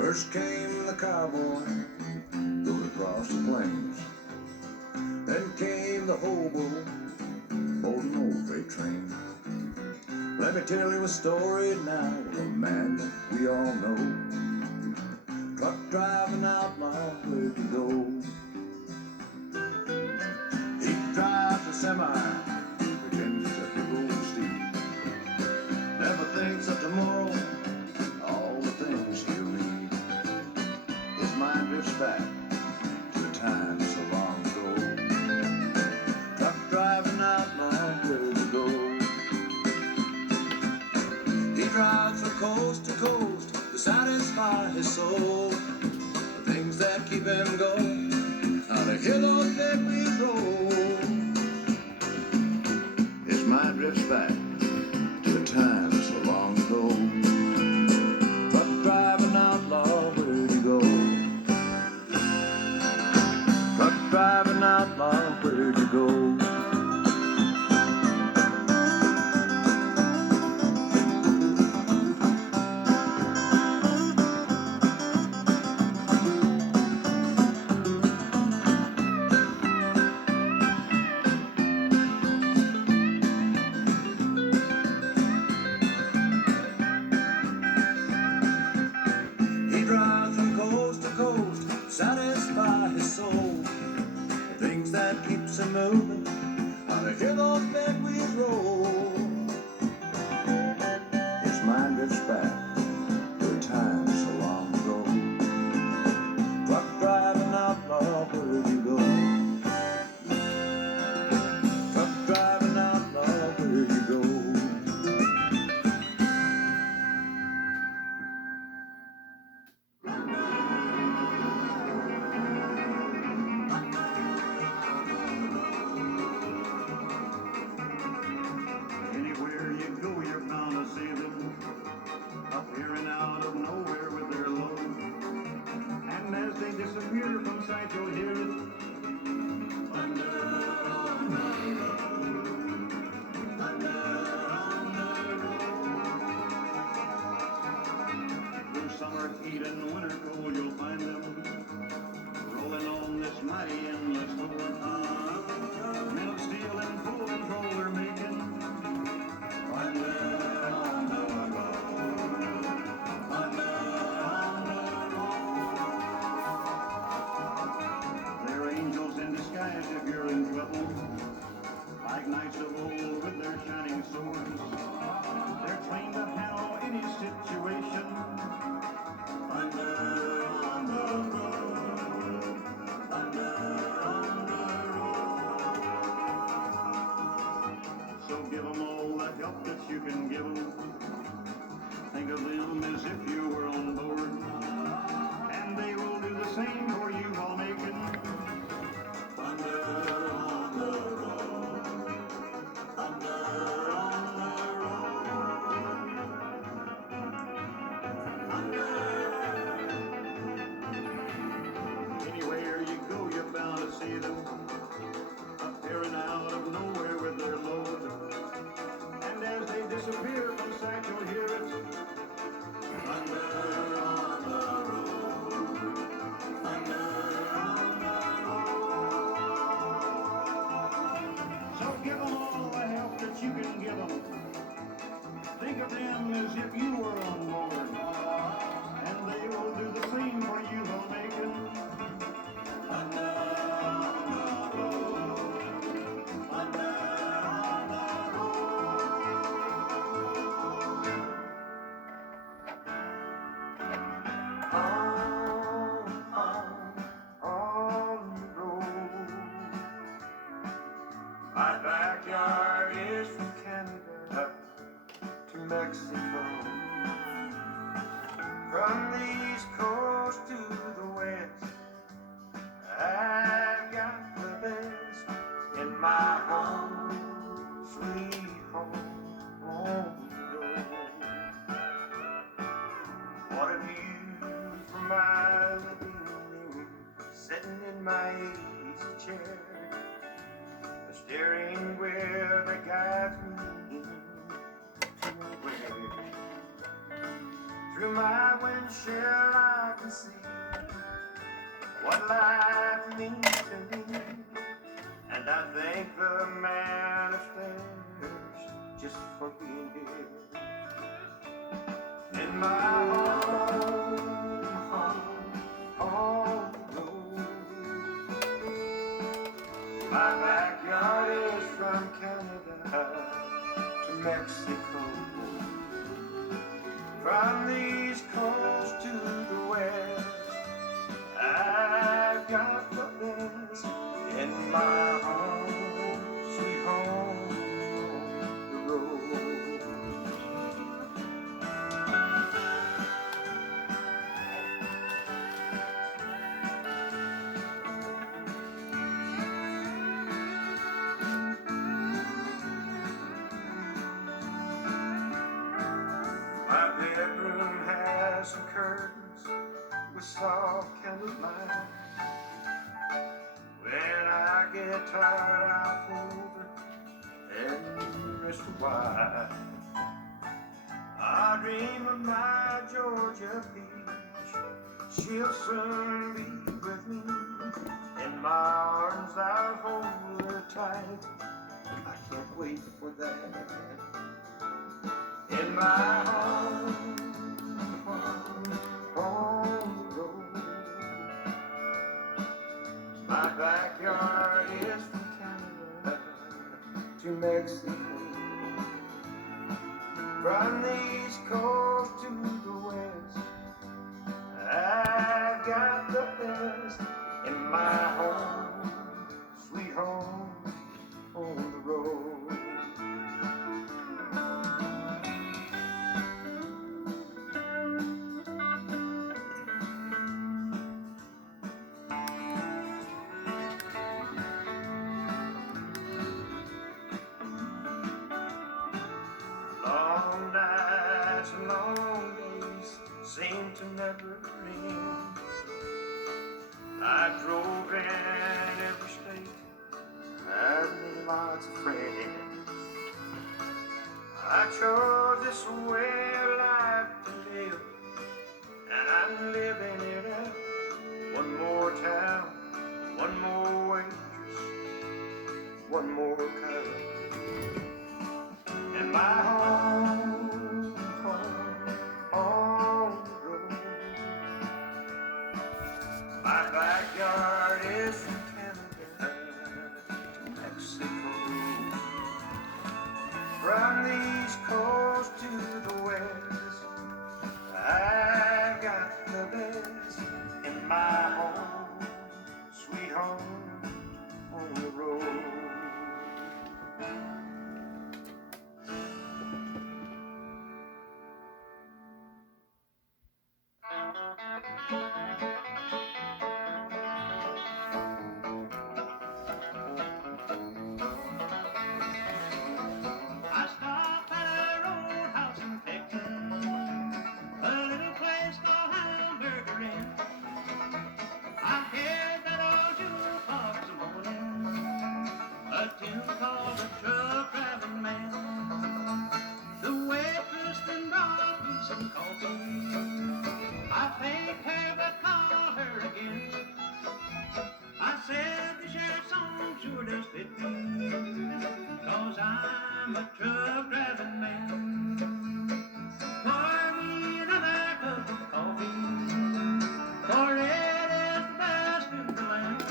First came the cowboy, rode across the plains. Then came the hobo, holding an old freight train. Let me tell you a story now of a man that we all know. Truck driving outlaw, where'd you go? He drives a semi, pretends it's a big old steed. Never thinks of tomorrow, all the things he'll need. His mind drifts back to a time so long ago. Truck driving outlaw, where'd you go? He drives from coast to coast to satisfy his soul. The things that keep him going, how to hear those big wheels roll. His mind drifts back to a time so long ago. Truck driving outlaw, where'd you go? Truck driving outlaw, where'd you go? Satisfy his soul, the things that keeps him moving, how to hear those big wheels roll. His mind drifts back to a time so long ago. Truck driving outlaw, where'd you go? Truck driving outlaw, where'd you go? Appearing out of nowhere with their load, and as they disappear from sight, you'll hear it thunder on the road, thunder on the road. Through summer heat and winter cold, you'll find them rolling on this mighty endless road. Men of steel and full control they're making thunder on the road. If you're in trouble, like knights of old with their shining swords, they're trained to handle any situation. Thunder on the road, thunder on the road. So give them all the help that you can give them. Think of them as if you were on board, and they will do the same for you while making thunder on the road, thunder on the road, thunder. Anywhere you go, you're bound to see them appearing out of nowhere with their load, and as they disappear from sight, you'll hear it thunder on the road, thunder on the road. So give them all the help that you can give them. Think of them as if you were on board, and they will do the same for you while making thunder on the road, thunder on the road. On the road. My backyard is from Canada to Mexico, from the East Coast to the West. I've got the best in my home, sweet home, on the road. What a view from my living room, sitting in my easy chair. The steering wheel that guides me Through my windshield I can see what life means to me. And I thank the man upstairs just for being here. In my home road. My backyard is from Canada to Mexico. From the East Coast to the West, I've got the best in my home, sweet home on the road. My bedroom has some curtains with soft candlelight. When I get tired, I pull over and rest a while. I dream of my Georgia peach. She'll soon be with me. In my arms, I'll hold her tight. I can't wait for that. In my home road. My backyard is from Canada to Mexico. From the East Coast to the West, I've got the best in my home, sweet home on the road. Long nights and long days seem to never end. I drove in every state, I've made lots of friends. I chose this way of life to live, and I'm living it up. One more town, one more waitress, one more color. In my home on the road. My backyard is from Canada to Mexico. From the East Coast to the West, I've got the best in my home, sweet home on the road. I stopped at a roadhouse in Texas, a little place called Hamburger Inn. I heard that old jukebox a morning, a tune called The Truck Driving Man. The waitress then brought me some coffee. I thanked her but called her again. I said the sheriff's song sure does fit me, 'cause I'm a truck driving man. Pour me another cup of coffee, for it is the best in the land.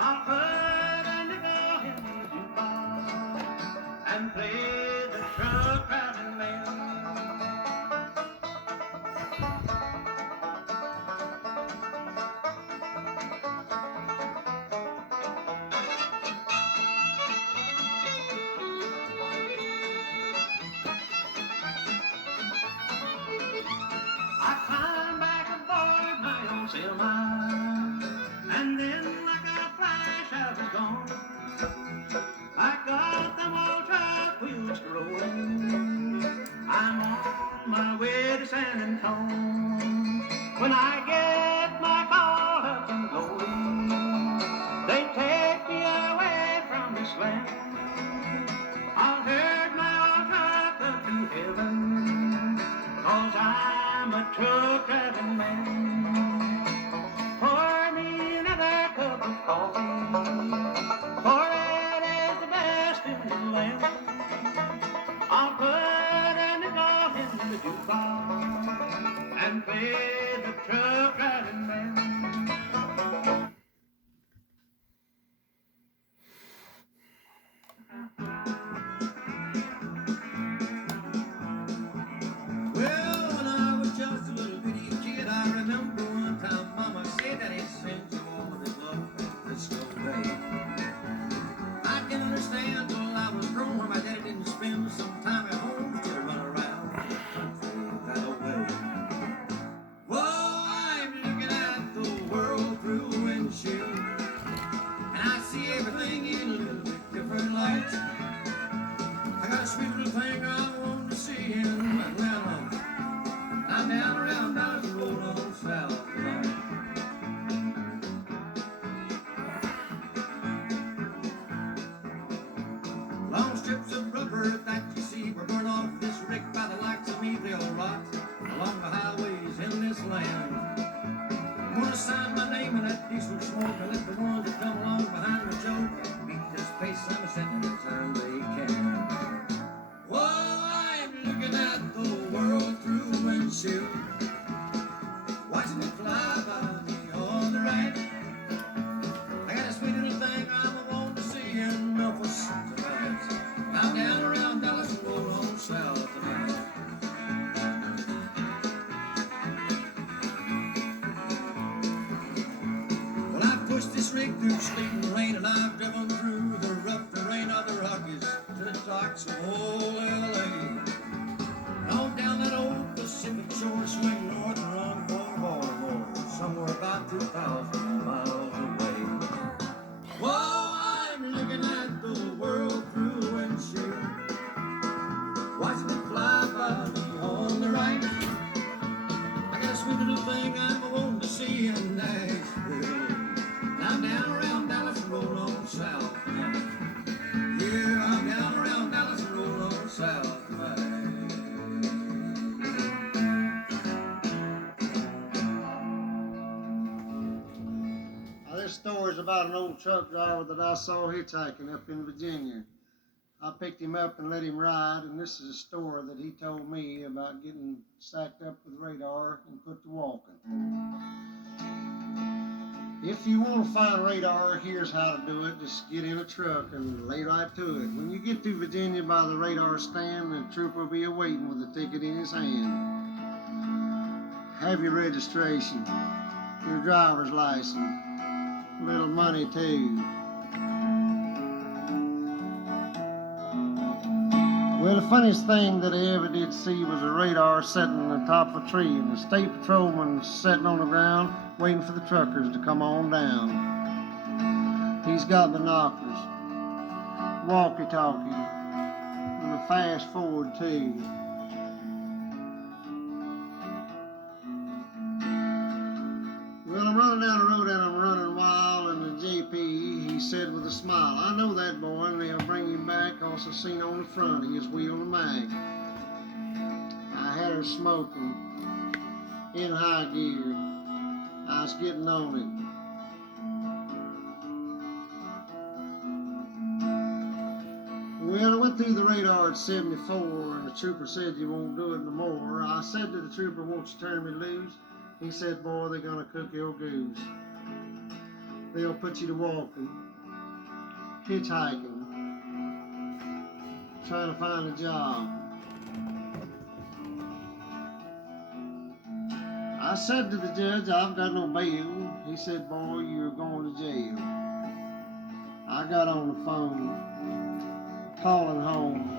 I'll put a nickel in the jukebox and play the truck driving man. I climbed back aboard my own semi, and then like a flash I was gone. I got them old truck wheels rolling. I'm on my way to San Antonio. When I get my car up and going, they take me away from this land. I'll herd my old truck up to heaven, 'cause I I'm a truck driving man. Pour me another cup of coffee, for it is the best in the land. I'll put a nickel in the jukebox and play the truck driving man. Well, when I was just a little bitty kid, I remember one time Mama said that it sends you all of his love this day. I can understand till I was grown why my daddy didn't spend some time at home to run around the country that way. Whoa, I'm looking at the world through a windshield, and I see everything in a little bit different light. I got a sweet little thing I want to see, and well, I'm down around Dallas Road on South tonight. Long strips of rubber that you see were burned off this rig by the likes of me. They'll rot along the highways in this land. I'm gonna sign my name in that diesel smoke and let the ones that come along behind the joke beat this pace I'm setting the time they can. Whoa, I'm looking at the world through the windshield, watching it fly by me on the right. I got a sweet little thing I'm a want to see in Memphis tonight. I'm down around Dallas Road on South tonight. Well, I pushed this rig through sleet and rain, and I've driven through the rough terrain of the Rockies to the docks of old L.A. And on down that old Pacific shore, swing north and run for Baltimore, somewhere about 2,000 miles away. Whoa, I'm looking at the world through the windshield, watching it fly by me on the right. I got a sweet little thing I'm wanting to see in Nashville. I'm down around Dallas Road on South tonight. Yeah, I'm down around Dallas Road on South tonight. This story is about an old truck driver that I saw hitchhiking up in Virginia. I picked him up and let him ride, and this is a story that he told me about getting sacked up with radar and put to walking. If you want to find radar, here's how to do it. Just get in a truck and lay right to it. When you get to Virginia by the radar stand, the trooper will be awaiting with a ticket in his hand. Have your registration, your driver's license, a little money too. Well, the funniest thing that I ever did see was a radar sitting on the top of a tree, and the state patrolman sitting on the ground waiting for the truckers to come on down. He's got binoculars, walkie-talkie, and a fast forward too. Well, I'm running down the road and I'm running wild, and the JP, he said with a smile, I know that boy, and they'll bring him back, cause I seen on the front of his wheel the mag. I had her smoking in high gear. I was getting on it. Well, I went through the radar at 74, and the trooper said, you won't do it no more. I said to the trooper, won't you turn me loose? He said, boy, they're gonna cook your goose. They'll put you to walking, hitchhiking, trying to find a job. I said to the judge, I've got no bail. He said, boy, you're going to jail. I got on the phone, calling home.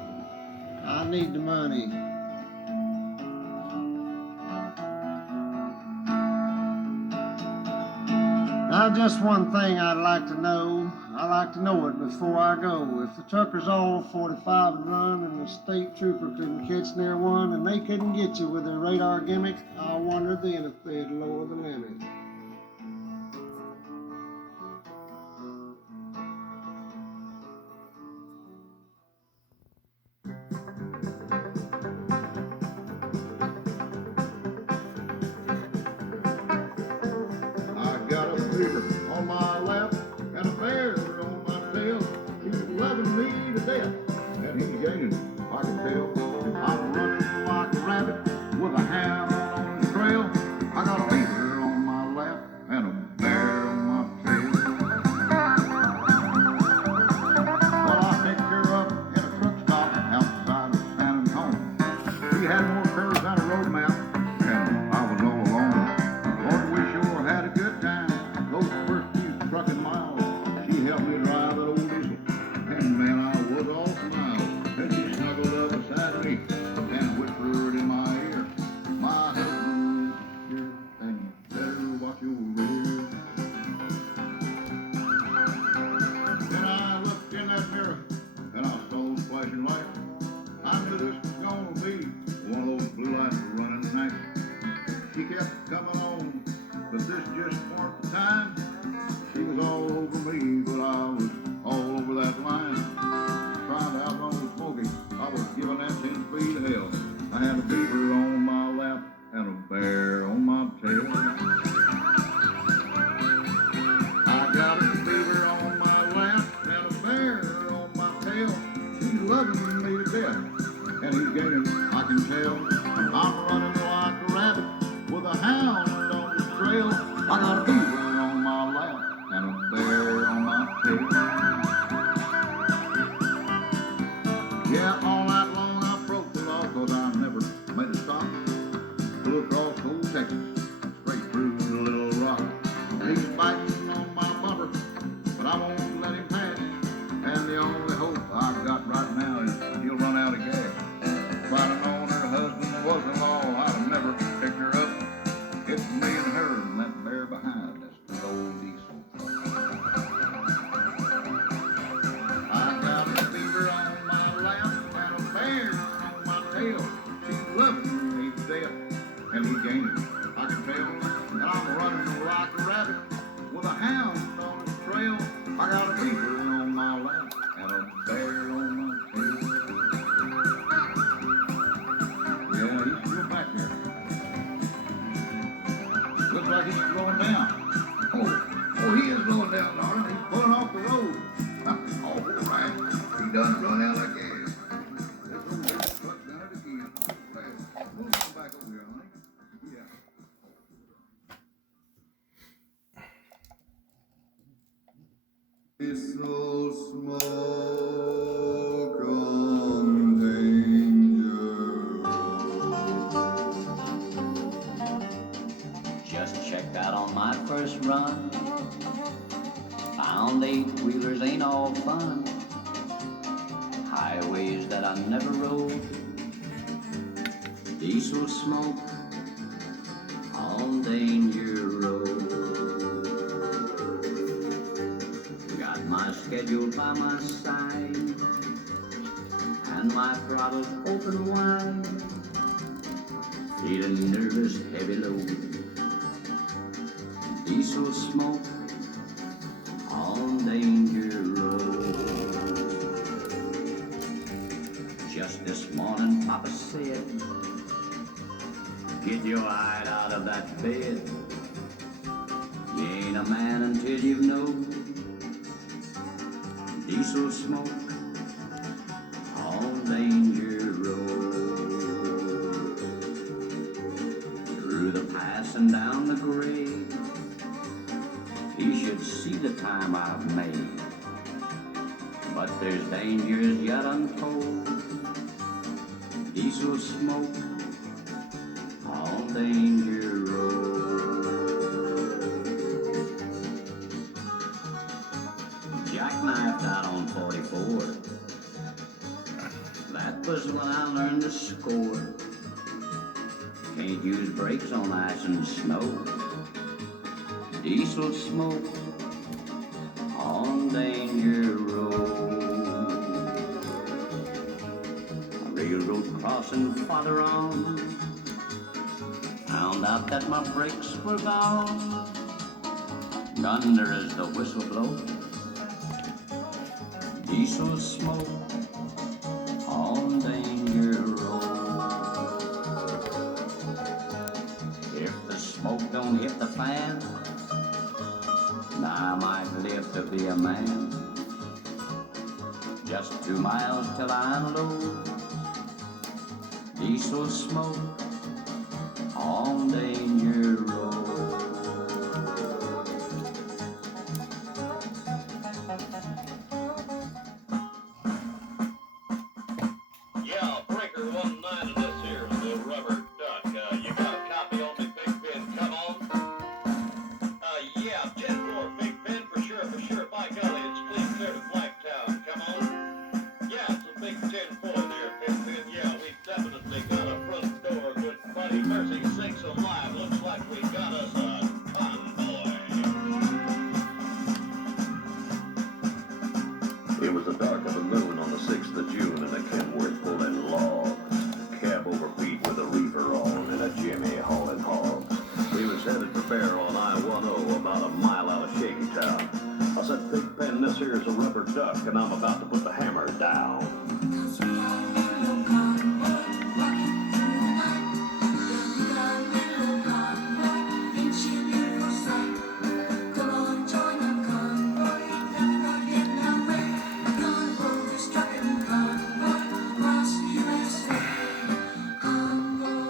I need the money. Now, just one thing I'd like to know. I like to know it before I go. If the truckers all 45 and run and the state trooper couldn't catch near one and they couldn't get you with their radar gimmick, I wonder then if they'd lower the limit. beaver on my lap and a bear on my tail. He's loving me to death, and he's gaining, I can tell. I'm running like a rabbit with a hound on his trail. I got a beaver on my lap and a bear on my tail. Well, I picked her up in a truck stop outside of San Antonio. She had more curves than a road map, and I was all alone. Lord, we sure had a good time. Those first few trucking miles, she helped me drive that old diesel. And man, I was all smiles. Then she snuggled up beside me and whispered in my ear, my husband's here, and you better watch your rear. Then I looked in that mirror and I saw those flashing lights. I knew this was gonna be one of those blue lights running nights. She kept coming on, but this just weren't the time. She was all over me, but I was all over that line. Trying to outrun the smoky, I was giving that 10 speed of hell. I had a beaver on my lap and a bear on my tail. I got a beaver on my lap and a bear on my tail. He's loving me to death, and he's gaining, I can tell. I'm running like a rabbit with a hound on the trail. I got a beaver on my lap and a bear on my tail. Yeah, all night long I broke the law, 'cause I never made a stop. Flew across old Texas, straight through the Little Rock. He's biting on my bumper, but I won't let him pass. And the only hope I've got right now is he'll run out of gas. If I'd have known her husband was in law, I'd have never picked her up. It's me and her and that bear behind us, the old diesel. I got a beaver on my lap and a bear on my tail. She's loving me to death, and he's gaining, I can tell. And I'm running like a rabbit with a hound on his trail. I got a beaver on my lap and a bear on my tail. Yeah, he's still back there. Looks like he's slowing down. Oh, he is slowing down, darling. He's pulling off the road. All right. He done run out of gas. This old truck done it again. Right. We'll come back over here, honey. Yeah. This'll smoke on danger. Just checked out on my first run. Found 8-wheelers ain't all fun. Highways that I never rode. Diesel smoke on Danger Road. Got my schedule by my side and my throttle open wide. Feeling nervous, heavy load. Diesel smoke on Danger Road. Just this morning, Papa said, get your hide out of that bed. You ain't a man until you know diesel smoke on Danger Road. Through the pass and down the grade, you should see the time I've made. But there's dangers yet untold. Diesel smoke on Danger Road. Jackknifed out on 44. That was when I learned to score. Can't use brakes on ice and snow. Diesel smoke on Danger Road. A railroad crossing farther on. Found out that my brakes were gone. Thunder as the whistle blows. Diesel smoke on Danger Road. If the smoke don't hit the fan, and I might live to be a man. Just 2 miles till I unload diesel smoke on Danger Road. Yeah, breaker 19 of this here is the rubber duck. You got a copy on me, Big Ben? Come on. Yeah, 10-4, Big Ben, for sure. By golly, it's clean clear to Blacktown. Come on. Yeah, it's a big 10-4 there, Big Ben. Yeah, we definitely got a front door. Good buddy, mercy sakes alive. Looks like we got us a convoy. It was the dark of the moon on the 6th of June, and the Kenworth pulling logs. Cab overbeat with a reefer on, and a Jimmy hauling hogs. We was headed for Bear on I-10, about a mile out of Shaky Town. I said, Big Ben, this here's a rubber duck, and I'm about to put the hammer down.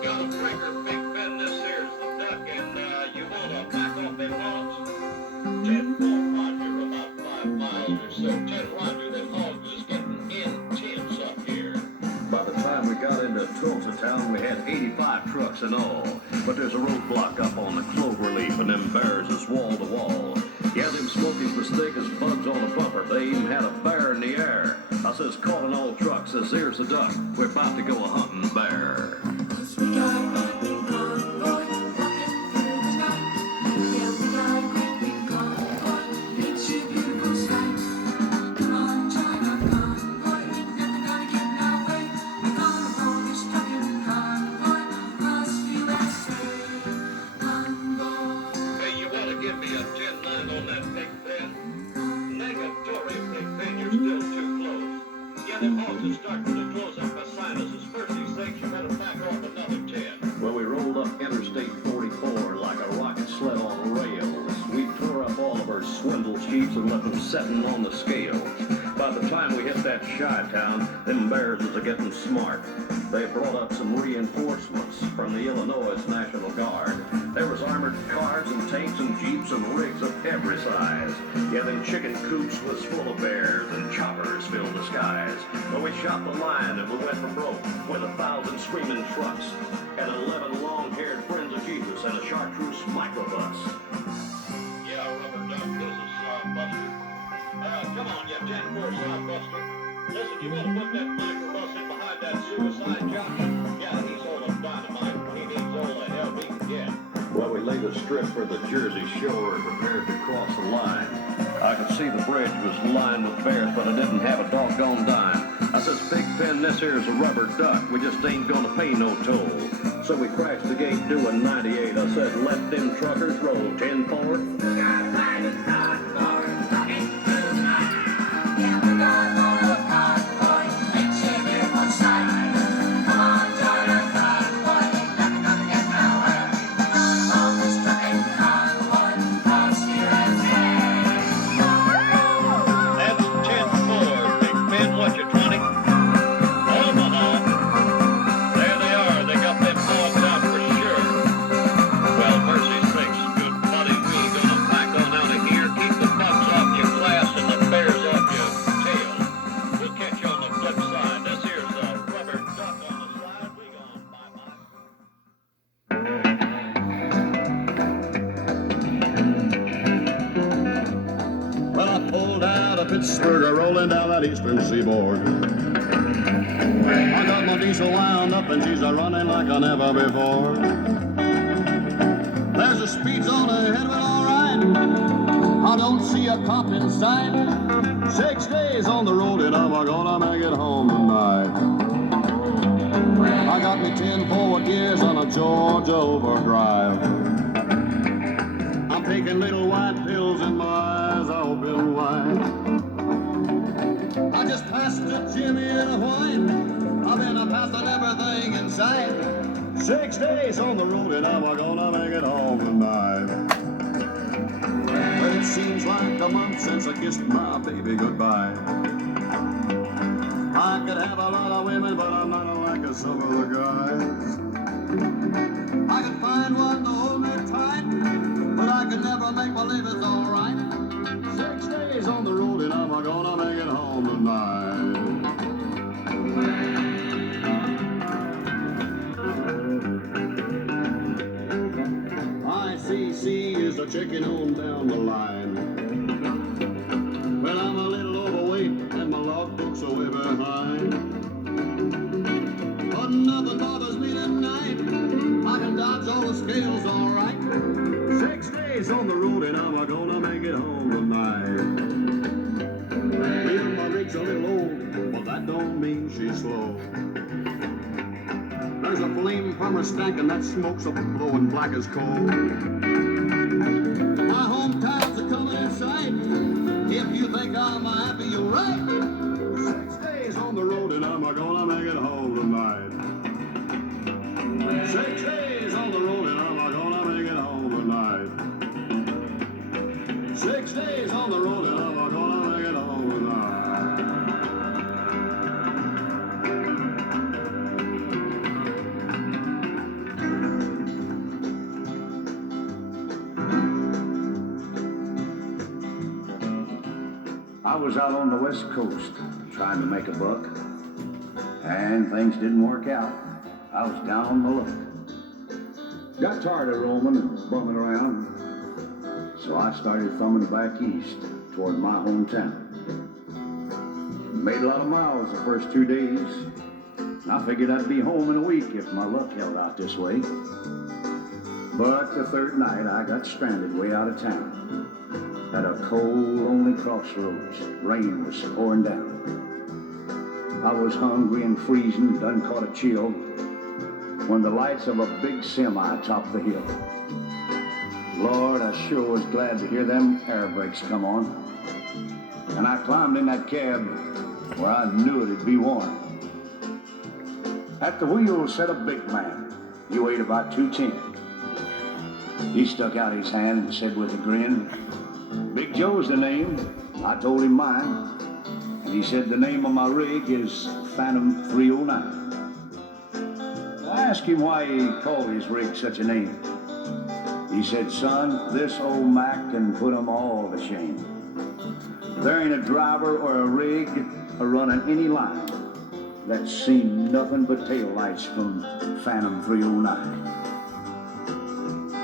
Got a breaker, Big Ben, this here's the duck, and you wanna back off them hogs? 10-4, Roger, about 5 miles or so. 10 Roger, them hogs is getting intense up here. By the time we got into Tulsa town, we had 85 trucks in all. But there's a roadblock up on the cloverleaf, and them bears is wall to wall. Yeah, them smokies was thick as bugs on a bumper. They even had a bear in the air. I says, call an old truck, says, here's the duck. We're about to go a-hunting bear. Hey, you wanna give me a 10-9 on that, Big Ben? Negatory, Big Ben, you're still too close. Yeah, them hogs are starting to close up my sinuses. Mercy sakes, you better back off another 10. Well, we rolled up Interstate 44 like a rocket sled on rails. We tore up all of our swindle sheets and left them setting on the scale. By the time we hit that Chi-town, them bears was a-getting smart. They brought up some reinforcements from the Illinois National Guard. There was armored cars and tanks and jeeps and rigs of every size. Yeah, them chicken coops was full of bears and choppers filled the skies. Well, we shot the line and we went for broke with 1,000 screaming trucks and 11 long-haired friends of Jesus and a chartreuse microbus. Yeah, rubber duck, this is Buster. Come on, you 10-4 Buster. Listen, you wanna put that microbus in behind that suicide junction? Yeah, he's all of dynamite. He needs all the help he can get. Well, we laid a strip for the Jersey Shore and prepared to cross the line. I could see the bridge was lined with bears, but I didn't have a doggone dime. I says, Big Ben, this here's a rubber duck. We just ain't gonna pay no toll. So we crashed the gate doing 98. I said, let them truckers roll. 10-4. That's 10-4, Big Ben, what you 20? Omaha. There they are, they got them hogs out for sure. Well, mercy sakes, good buddy, we gonna back on out of here. Keep the bugs off your glass and the bears off your tail. We'll catch you on the flip side. This here's a rubber duck on the side. We gone bye-bye. Well, I pulled out of Pittsburgh, rolling down that eastern seaboard. I got my diesel wound up and she's a-running like I never before. There's a speed zone ahead of it, all right. I don't see a cop in sight. 6 days on the road and I'm gonna make it home tonight. I got me 10 forward gears on a Georgia overdrive. I'm taking little white pills in my eyes, I open wide. I just passed a Jimmy in a white. I've been a passing everything in sight. 6 days on the road and I'm gonna make it home tonight. But it seems like month since I kissed my baby goodbye. I could have a lot of women, but I'm not like some other guys. I could find one to hold me tight, but I could never make believe it's alright. 6 days on the road and I'm gonna make it home tonight. ICC is a chicken on down the line. Well, I'm a little overweight and my logbook's are way behind. But nothing bothers me tonight. I can dodge all the scales all right. 6 days on the road and I'm gonna make it home tonight. Well, my rig's a little old, but that don't mean she's slow. There's a flame from her stack and that smoke's up blowing black as coal. My hometown's a coming in sight. If you think I'm happy, you're right. 6 days on the road and I'm gonna make it home tonight. 6 days on the road and I'm gonna make it home tonight. 6 days on the road and I'm gonna make it home tonight. I was out on the West Coast trying to make a buck, and things didn't work out. I was down on my luck. Got tired of roaming and bumming around, so I started thumbing back east toward my hometown. Made a lot of miles the first 2 days, and I figured I'd be home in a week if my luck held out this way. But the third night I got stranded way out of town. At a cold, lonely crossroads, rain was pouring down. I was hungry and freezing, done caught a chill, when the lights of a big semi topped the hill. Lord, I sure was glad to hear them air brakes come on. And I climbed in that cab where I knew it'd be warm. At the wheel sat a big man. He weighed about 210. He stuck out his hand and said with a grin, "Big Joe's the name." I told him mine, and he said the name of my rig is Phantom 309. I asked him why he called his rig such a name. He said, "Son, this old Mac can put 'em all to shame. There ain't a driver or a rig a-running any line that's seen nothing but taillights from Phantom 309.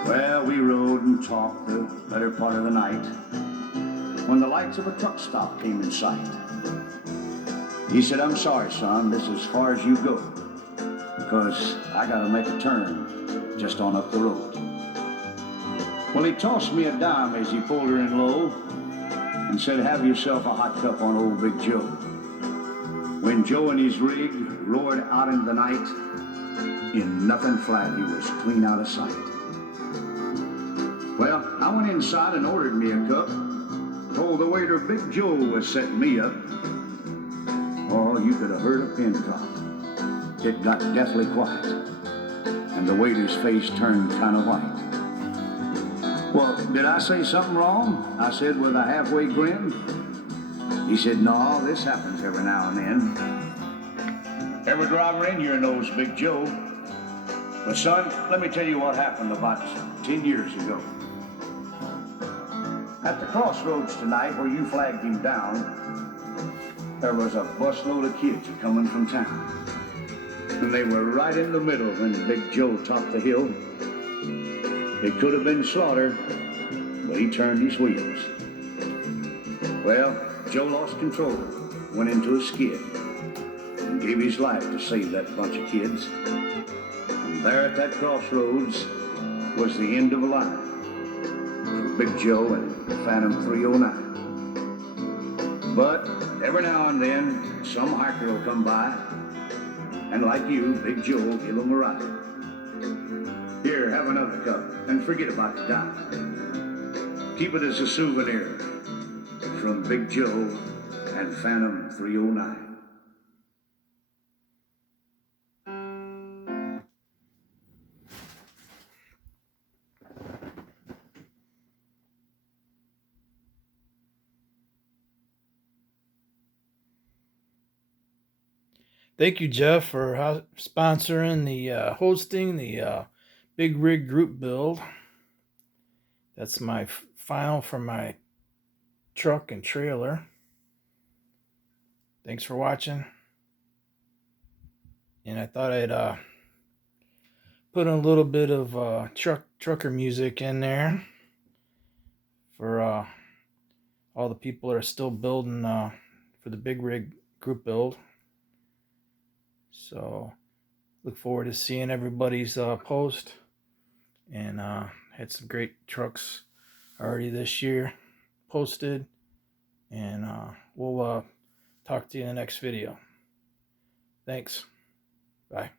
Well, we rode and talked the better part of the night when the lights of a truck stop came in sight. He said, "I'm sorry, son, this is as far as you go, because I gotta make a turn just on up the road." Well, he tossed me a dime as he pulled her in low and said, "Have yourself a hot cup on old Big Joe." When Joe and his rig roared out into the night, in nothing flat, he was clean out of sight. Well, I went inside and ordered me a cup. Told the waiter Big Joe was setting me up. Oh, you could have heard a pin drop. It got deathly quiet, and the waiter's face turned kind of white. "Well, did I say something wrong?" I said with a halfway grin. He said, "No, this happens every now and then. Every driver in here knows Big Joe. But son, let me tell you what happened about 10 years ago. At the crossroads tonight where you flagged him down, there was a busload of kids coming from town. And they were right in the middle when Big Joe topped the hill. It could have been slaughter, but he turned his wheels. Well, Joe lost control, went into a skid, and gave his life to save that bunch of kids. And there at that crossroads was the end of a line for Big Joe and Phantom 309. But every now and then, some hiker will come by, and like you, Big Joe will give him a ride. Here, have another cup, and forget about the dime. Keep it as a souvenir from Big Joe and Phantom 309. Thank you, Jeff, for sponsoring the hosting the big rig group build. That's my final for my truck and trailer. Thanks for watching. And I thought I'd put a little bit of trucker music in there for all the people that are still building for the big rig group build. So look forward to seeing everybody's post, and had some great trucks already this year posted, and we'll talk to you in the next video. Thanks. Bye.